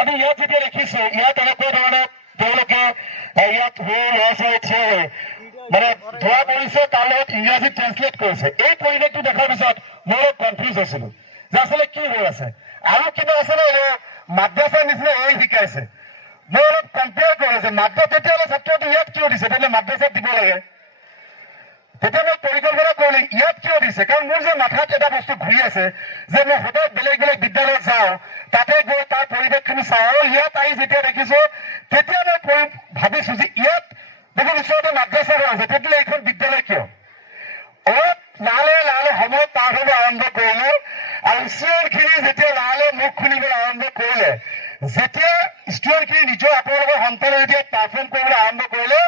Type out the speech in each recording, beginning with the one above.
আমি ইয়াত যেতিয়া দেখিছো ইয়াত এনেকুৱা ধৰণে তেওঁলোকে ইয়াত সৰু ল'ৰা ছোৱালী থিয় হৈ মানে ধৰা পৰিছে, তাৰ লগত ইংৰাজী ট্ৰেন্সলেট কৰিছে। এই পৰিৱেশটো দেখাৰ পিছত মই অলপ কনফিউজ হৈছিলো যে আচলতে কি হৈ আছে, আৰু কিবা আছে নে মাদ্ৰাছাৰ নিচিনা এই শিকাইছে। মই অলপ কম্পেয়াৰ কৰিলো যে তেতিয়াহ'লে ছাত্ৰটো ইয়াত কিয় দিছে, তেতিয়াহ'লে মাদ্ৰাছাত দিব লাগে। তেতিয়া মই পৰিকল্পনা কৰিলো ইয়াত কিয় দিছে, কাৰণ মোৰ যে মাথাত এটা বস্তু ঘূৰি আছে যে মই সদায় বেলেগ বেলেগ বিদ্যালয়ত যাওঁ, তাতে গৈ তাৰ পৰিৱেশখিনি চাওঁ, আৰু ইয়াত আহি যেতিয়া দেখিছো তেতিয়া মই ভাবিছো যে ইয়াত দেখোন ওচৰতে মাদ্ৰাছাখন আছে, তেতিয়াহ'লে এইখন বিদ্যালয় কিয়। অলপ লাহে লাহে সময় পাৰ হ'ব আৰম্ভ কৰিলে, আৰু ষ্টুডেণ্টখিনি যেতিয়া লাহে মুখ খুলিবলৈ আৰম্ভ কৰিলে, যেতিয়া ষ্টুডেণ্টখিনি নিজৰ আপোনালোকৰ সন্তানে যেতিয়া পাৰফৰ্ম কৰিবলৈ আৰম্ভ কৰিলে,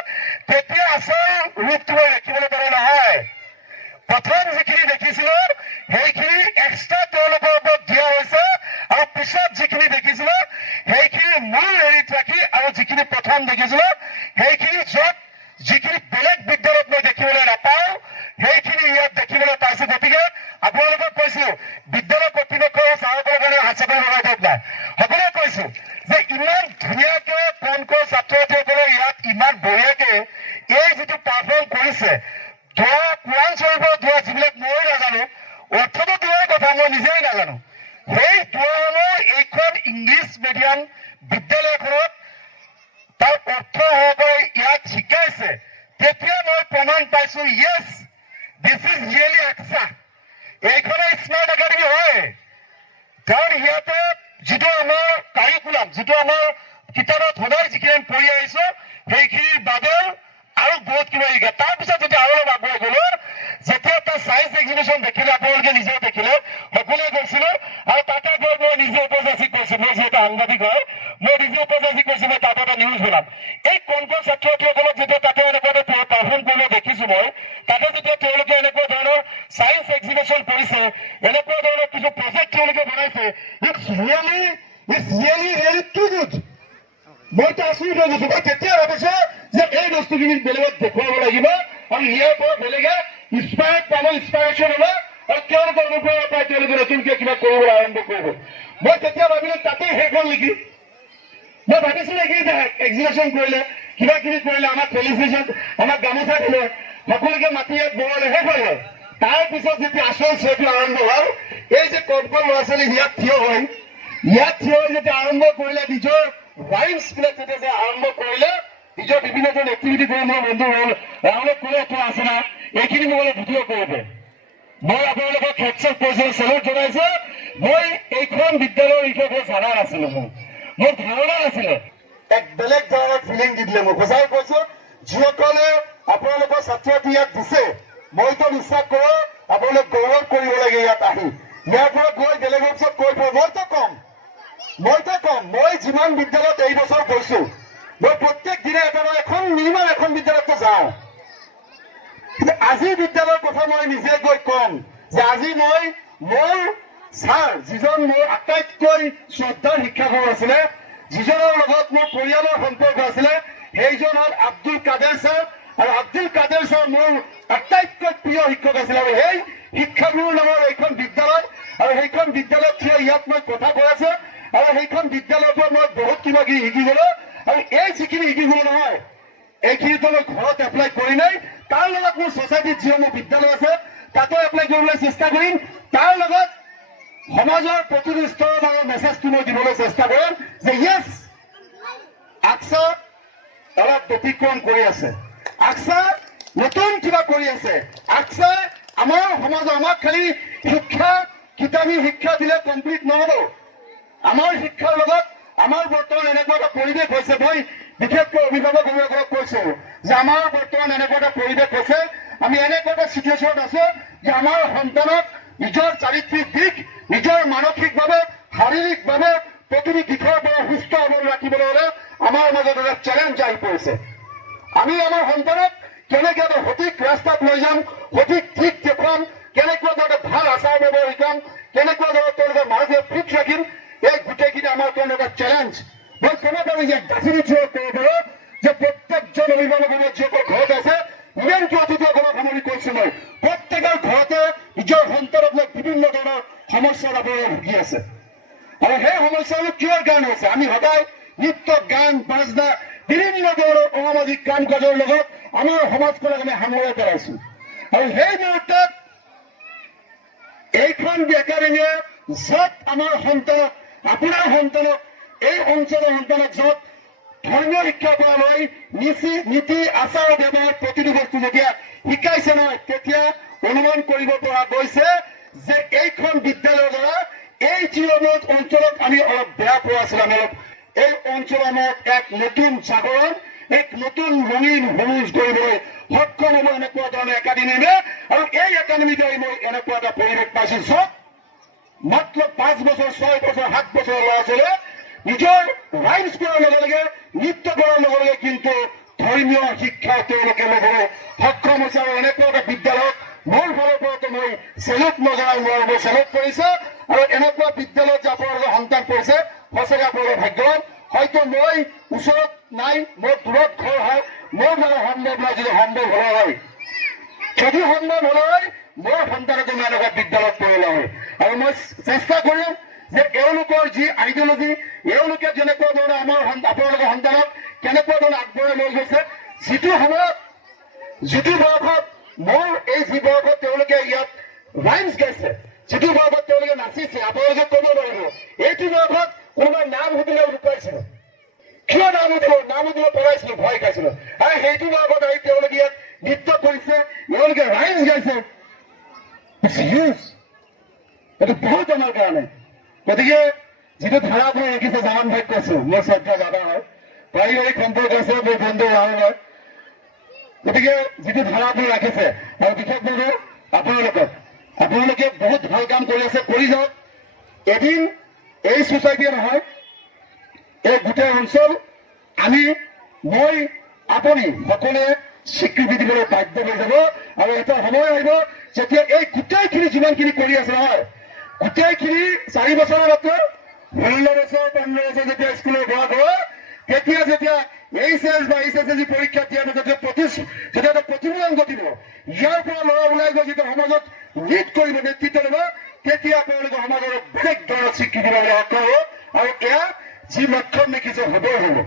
তেতিয়া আচল ৰূপটো মই দেখিবলৈ পালে নহয়। প্ৰথম যিখিনি দেখিছিলো সেইখিনি এক্সট্ৰা তেওঁলোকৰ ওপৰত দিয়া হৈছে, আৰু পিছত যিখিনি দেখিছিলো সেইখিনি মূল হেৰিত ৰাখি, আৰু যিখিনি প্ৰথম দেখিছিলো সেইখিনি যিখিনি বেলেগ বিদ্যালয়ত মই দেখিবলৈ নাপাওঁ সেইখিনি ইয়াত দেখিবলৈ পাইছো। গতিকে আপোনালোকক কৈছো বিদ্যালয় কৰ্তৃপক্ষ চালকৰ কাৰণে হাত চাপৰি লগাই দিয়ক নাই। সকলোৱে কৈছো যে ইমান ধুনীয়াকে কণ কণ ছাত্ৰ ছাত্ৰীসকলে ইয়াত ইমান বঢ়িয়াকে এই যিটো পাৰফৰ্ম কৰিছে, ধৰা কোৰাণ চৰিফৰ ধৰা যিবিলাক ময়ো নাজানো, অৰ্থটো দূৰৰ কথা মই নিজেই নাজানো, সেই ধৰণৰ এইখন ইংলিছ মিডিয়াম বিদ্যালয়খনত তাৰ অৰ্থ সহকাৰে ইয়াত শিকাইছে, তেতিয়া মই প্ৰমাণ পাইছো য়েছ দিছ ইজ ৰিয়েলি আকছা, এইখনে স্মাৰ্ট একাডেমি হয়। কাৰণ ইয়াতে যিটো আমাৰ কাৰিকুলাম, যিটো আমাৰ কিতাপত সদায় যিখিনি আমি পঢ়ি আহিছো সেইখিনিৰ বাদেও আৰু বহুত কিবা শিকা। তাৰপিছত যেতিয়া আৰু অলপ আগুৱাই গলো, যেতিয়া তাৰ চায়েন্স এক্সিবিশ্যন দেখিলে, আপোনালোকে নিজেও দেখিলে, সকলোৱে গৈছিলো, আৰু তাতে গৈ মই নিজে উপযাচি কৰিছো, মই যিহেতু সাংবাদিক হয় মই নিজে উপযাচি কৰিছো মই তাতে এটা নিউজ বনাম। এই কণ কণ ছাত্ৰ ছাত্ৰীসকলক যেতিয়া তাতে এনেকুৱা পাৰফৰ্ম কৰিবলৈ দেখিছো মই, তাতে যেতিয়া তেওঁলোকে এনেকুৱা ধৰণৰ চায়েন্স এক্সিবিশ্যন কৰিছে, এনেকুৱা ধৰণৰ কিছু প্ৰজেক্ট তেওঁলোকে বনাইছে, ইটছ ৰিয়েলি টু গুড। মইতো আচৰিত হৈ গৈছো। মই তেতিয়া ভাবিছো যে এই বস্তুখিনি বেলেগত দেখুৱাব লাগিব, আৰু ইয়াৰ পৰা বেলেগে ইনস্পাইৰেশ্যন হ'ব, আৰু তেওঁলোকৰ অনুপ্ৰেৰণা পাই তেওঁলোকে নতুনকৈ কিবা কৰিবলৈ আৰম্ভ কৰিব। মই তেতিয়া ভাবিলো তাতেই শেষ হ'ল নেকি। মই ভাবিছিলো এইখিনি এক্সিবিশ্যন কৰিলে, কিবা কিবি কৰিলে, আমাৰ টেলিভিশ্যন, আমাৰ গামোচা দিলে, সকলোকে মাতি ইয়াত বহালে শেষ হৈ গ'ল। তাৰপিছত যেতিয়া আচল শ্ব''টো আৰম্ভ হ'ল, এই যে কণ কণ ল'ৰা ছোৱালী ইয়াত থিয় হৈ যেতিয়া আৰম্ভ কৰিলে, নিজৰ ৰাইমছ বিলাক যেতিয়া আৰম্ভ কৰিলে, নিজৰ বিভিন্ন ধৰণৰ এক্টিভিটি কৰি মোৰ বন্ধু হ'ল ৰাহুলক ক'লে তোৰ আছে না এইখিনি মোক অলপ ভিডিঅ' কৰিব। মই আপোনালোকক হেডছেট কৰিছিলো, চেলুট জনাইছো। মই এইখন বিদ্যালয়ৰ বিষয়ে জনা নাছিলো, মোৰ ধাৰণা নাছিলে। এক বেলেগ ধৰণৰ ফিলিং দি দিলে। মই সঁচাই কৈছো, যিসকলে আপোনালোকৰ ছাত্ৰ ছাত্ৰী ইয়াত দিছে, মইতো বিশ্বাস কৰো আপোনালোক গৌৰৱ কৰিব লাগে ইয়াত আহি। ইয়াৰ পৰা গৈ বেলেগৰ পিছত কৈ পৰ মইতো কম মই যিমান বিদ্যালয়ত এই বছৰ গৈছো, মই প্ৰত্যেক দিনে এটা মিনিমাম এখন বিদ্যালয়তো যাওঁ। কিন্তু আজিৰ বিদ্যালয়ৰ কথা মই নিজে গৈ কম যে আজি মই মোৰ ছাৰ, যিজন মোৰ আটাইতকৈ শ্ৰদ্ধাৰ শিক্ষাগুৰু আছিলে, যিজনৰ লগত মোৰ পৰিয়ালৰ সম্পৰ্ক আছিলে, সেইজন হ'ল আব্দুল কাদেৰ ছাৰ। আৰু আব্দুল কাদেৰ ছাৰ মোৰ আটাইতকৈ প্ৰিয় শিক্ষক আছিলে, আৰু সেই শিক্ষাগুৰুৰ নামৰ এইখন বিদ্যালয়, আৰু সেইখন বিদ্যালয়ত থিয় ইয়াত মই কথা কৈ আছো, আৰু সেইখন বিদ্যালয়ৰ পৰা মই বহুত কিবা কিবি শিকি গলো। আৰু এই যিখিনি শিকি গলো নহয়, এইখিনিতো মই ঘৰত এপ্লাই কৰি নাই, তাৰ লগত মোৰ ছ'চাইটিত যিসমূহ বিদ্যালয় আছে তাতো এপ্লাই কৰিবলৈ চেষ্টা কৰিম। তাৰ লগত সমাজৰ প্ৰতিটো স্তৰত আৰু মেছেজটো মই দিবলৈ চেষ্টা কৰিম যে য়েছ, আকছা অলপ ব্যতিক্ৰম কৰি আছে, আকছা নতুন কিবা কৰি আছে। আকছা আমাৰ সমাজৰ, আমাক খালি শিক্ষা, কিতাপী শিক্ষা দিলে কমপ্লিট নহ'ব। আমাৰ শিক্ষাৰ লগত আমাৰ বৰ্তমান এনেকুৱা এটা পৰিৱেশ হৈছে, মই বিশেষকৈ অভিভাৱকসকলক কৈছো যে আমাৰ বৰ্তমান এনেকুৱা এটা পৰিৱেশ হৈছে, আমি এনেকুৱা এটা চিটুৱেশ্যনত আছো যে আমাৰ সন্তানক নিজৰ চাৰিত্ৰিক দিশ, নিজৰ মানসিকভাৱে, শাৰীৰিকভাৱে প্ৰতিটো দিশৰ পৰা সুস্থ সবল ৰাখিবলৈ হ'লে আমাৰ মাজত এটা চেলেঞ্জ আহি পৰিছে। আমি আমাৰ সন্তানক কেনেকৈ এটা সঠিক ৰাস্তাত লৈ যাম, সঠিক দিশ দেখুৱাম, কেনেকুৱা ধৰণে ভাল আচাৰ ব্যৱহাৰ শিকাম, কেনেকুৱা ধৰণে তেওঁলোকৰ মানসিক ফিট ৰাখিম, এই গোটেইখিনি আমাৰ কাৰণে এটা চেলেঞ্জ। মই কেনেকৈ আমি ডেফিনেটলি ক'ব পাৰো যে প্ৰত্যেকজন অভিভাৱক যিসকল ঘৰত আছে, ইমানটো অতিথিসকলক সামৰি কৈছো মই, প্ৰত্যেকৰ ঘৰতে নিজৰ সন্তানক লৈ বিভিন্ন ধৰণৰ সমস্যাৰ আপোনালোকে ভুগি আছে। আৰু সেই সমস্যাবোৰ কিহৰ কাৰণে হৈছে? আমি সদায় নৃত্য, গান, বাজনা, বিভিন্ন ধৰণৰ অসামাজিক কাম কাজৰ লগত আমাৰ সমাজখনক আমি সামৰি পেলাইছো। আৰু সেই মুহূৰ্তত এইখন একাডেমীয়ে য'ত আমাৰ সন্তানক, আপোনাৰ সন্তানক, এই অঞ্চলৰ সন্তানক য'ত ধৰ্মীয় শিক্ষাৰ পৰা লৈ নীতি আচাৰ ব্যৱহাৰ প্ৰতিটো বস্তু যেতিয়া শিকাইছে নহয়, তেতিয়া অনুমান কৰিব পৰা গৈছে যে এইখন বিদ্যালয়ৰ দ্বাৰা এই জিৰণত অঞ্চলত আমি অলপ বেয়া পোৱা আছিলো, আমি অলপ এই অঞ্চলত এক নতুন জাগৰণ, এক নতুন ৰঙীন সবুজ কৰিবলৈ সক্ষম হ'ব এনেকুৱা ধৰণৰ একাডেমীৰে। আৰু এই একাডেমীতে মই এনেকুৱা এটা পৰিৱেশ পাইছো য'ত মাত্ৰ 5 বছৰ, 6 বছৰ, 7 বছৰৰ ল'ৰা ছোৱালীয়ে নিজৰ ৰাইমছ কৰাৰ লগে লগে, নৃত্য কৰাৰ লগে লগে কিন্তু ধৰ্মীয় শিক্ষা তেওঁলোকে ল'বলৈ সক্ষম হৈছে। আৰু এনেকুৱা এটা বিদ্যালয়ত মোৰ ফালৰ পৰাতো মই চেলুট নজনাই মই চেলুট কৰিছো। আৰু এনেকুৱা বিদ্যালয়ত যে আপোনালোকৰ সন্তান পৰিছে, সঁচাকৈ আপোনালোকৰ ভাগ্যৱান। হয়তো মই ওচৰত নাই, মোৰ দূৰত ঘৰ হয়, মোৰ দ্বাৰা সম্ভৱ নাই। যদি সম্ভৱ হলে হয়, যদি সম্ভৱ হলে হয়, মোৰ সন্তানকো মই এনেকুৱা বিদ্যালয়ত পঢ়িলে হয়। আৰু মই চেষ্টা কৰিম যে এওঁলোকৰ যি আইডিঅলজি, এওঁলোকে যেনেকুৱা ধৰণে আমাৰ আপোনালোকৰ সন্তানক কেনেকুৱা ধৰণে আগবঢ়াই লৈ গৈছে, যিটো সময়ত, যিটো বয়সত, মোৰ এই যি বয়সত তেওঁলোকে ইয়াত ৰাইমছ গাইছে, যিটো বয়সত তেওঁলোকে নাচিছে, আপোনালোকে ক'ব পাৰিব এইটো বয়সত কোনোবাই নাম সুধিলে লুকাইছিলো, কিয় নাম সুধিব পঢ়াইছিলো, ভয় খাইছিলো। আৰু সেইটো বয়সত আহি তেওঁলোকে ইয়াত নৃত্য কৰিছে, তেওঁলোকে ৰাইমছ গাইছে। এইটো বহুত আমাৰ কাৰণে। গতিকে যিটো ধাৰা আপুনি দেখিছে, জামান ভাইক কৈছো, মোৰ শ্ৰদ্ধা দাদা হয়, পাৰিবাৰিক সম্পৰ্ক আছে, মোৰ বন্ধু ৰাহুল হয়। গতিকে যিটো ধাৰা আপুনি ৰাখিছে, আৰু বিশেষভাৱে আপোনালোকে বহুত ভাল কাম কৰি আছে, কৰি যাওক। এদিন এই ছচাইটিয়ে নহয়, এই গোটেই অঞ্চল মই আপুনি সকলোৱে স্বীকৃতি দিবলৈ বাধ্য হৈ যাব। আৰু এটা সময় আহিব যেতিয়া এই গোটেইখিনি যিমানখিনি কৰি আছে নহয়, গোটেইখিনি 4 বছৰৰ মাত্ৰ 16 বছৰ, 15 বছৰ যেতিয়া স্কুলৰ বয়স হয়, তেতিয়া যেতিয়া HS বা HSLC পৰীক্ষা দিয়াৰ পিছত যেতিয়া প্ৰতিফলন ঘটিব, ইয়াৰ পৰা ল'ৰা ওলাই গৈ যেতিয়া সমাজত লিড কৰিব, নেতৃত্ব ল'ব, তেতিয়া আপোনালোকে সমাজৰ বেলেগ ধৰণৰ স্বীকৃতি পাবলৈ সক্ষম হ'ব। আৰু এয়া যি লক্ষণ দেখিছে হ'বই হ'ব।